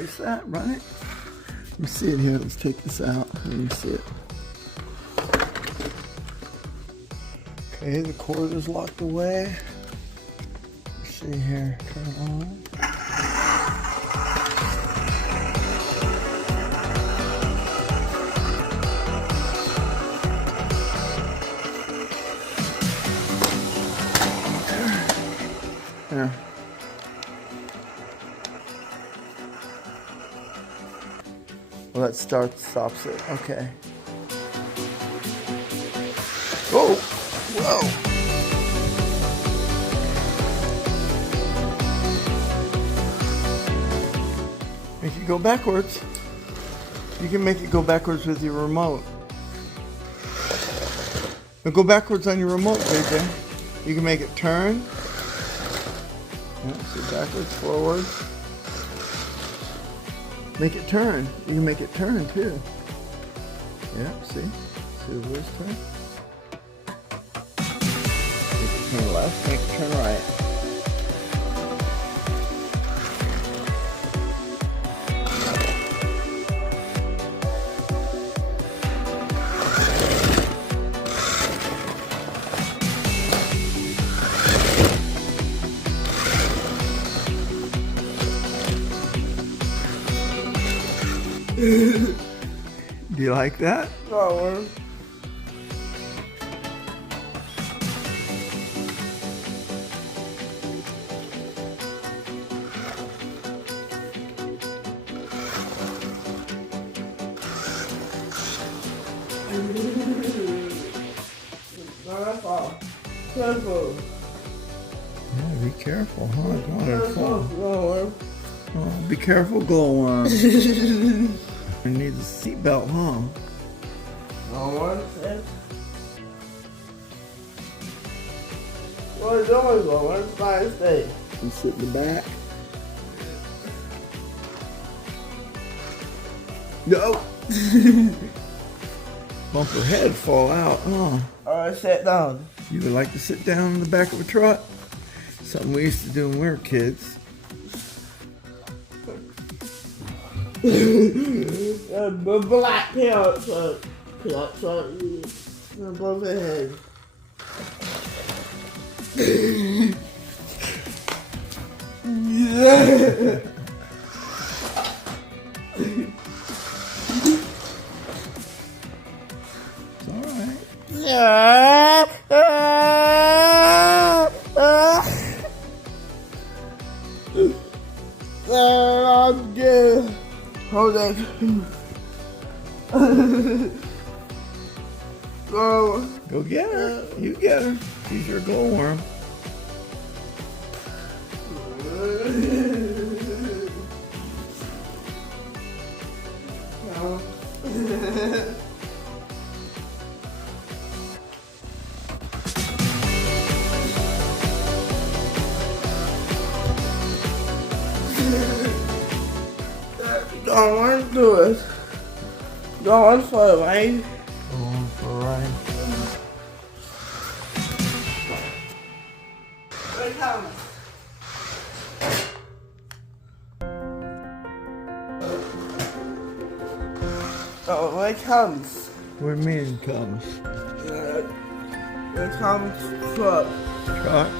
erase that, run it. Let me see it here. Let's take this out. Let me see it. Okay, the cord is locked away. Let's see here. Turn it on. There. Well, that stops it. Okay. Oh, whoa. Make it go backwards. You can make it go backwards with your remote. Now go backwards on your remote, JJ. You can make it turn. Yeah, so backwards, forward. Make it turn. You can make it turn too. Yeah, see? See the wheels turn? Make it turn left, make it turn right. Do you like that? Oh, careful. Yeah, be careful, huh? Don't let it fall. Oh, be careful, glowworm. You need the seatbelt, huh? What is always going? Fine, stay. You sit in the back. No. Bumper head fall out, huh? Alright, sit down. You would like to sit down in the back of a truck? Something we used to do when we were kids. Black pants above the head. Yeah. It's all right. Yeah. I'm good. Hold on. Go get her. You get her. She's your glowworm. Don't want to do it. Go on for a ride. Go on for a ride. Here it comes. Oh, here it comes. What do you mean it comes? Here comes truck. Truck?